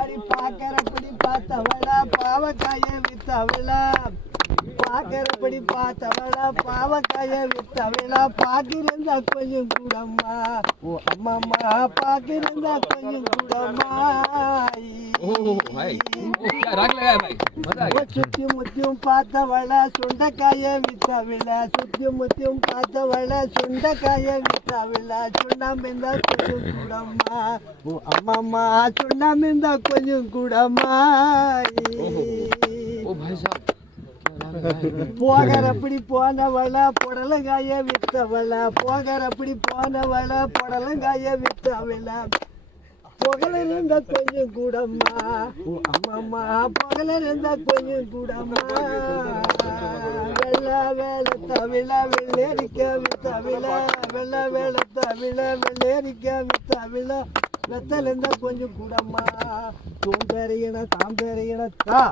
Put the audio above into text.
அடி பாக்கறபடி பார்த்தவளா பாவக்காய வித்தவளா பாக்கறபடி பார்த்தவளா பாவக்காய வித்தவளா பாக்கிருந்தா கொஞ்சம் கூடம்மா ஓ அம்மாம்மா பாக்கிருந்தா கொஞ்சம் கூடம்மா சுத்தி முத்தியும் பார்த்தவளா சுண்டைக்காய வித்தவளா சுத்தி முத்தியும் பார்த்தவளா சுண்டைக்காய வித்தவளா சுண்ணாம்பிந்தா கொஞ்சம் கூடம்மா ஓ அம்மாம்மா சுண்ணாம்பிந்தா கொஞ்சம் கூடம்மா போகிறப்படி போனவளா புடலங்காய வித்தவளா போகிறப்படி போனவளா புடலங்காய வித்தவளா புகழ இருந்தா கொஞ்சம் கூடம்மா அம்மாம்மா புகழ இருந்தா கொஞ்சம் கூடம்மா வெள்ள வேலை தவிழ வெள்ளேரிக்க வித்தவிழ வெள்ள வேலை தவிழ வெள்ளேரிக்க வித்தவிழ வெத்தல் இருந்தா கொஞ்சம் கூடம்மா தூம் பெறையின தாம் பெறையின தா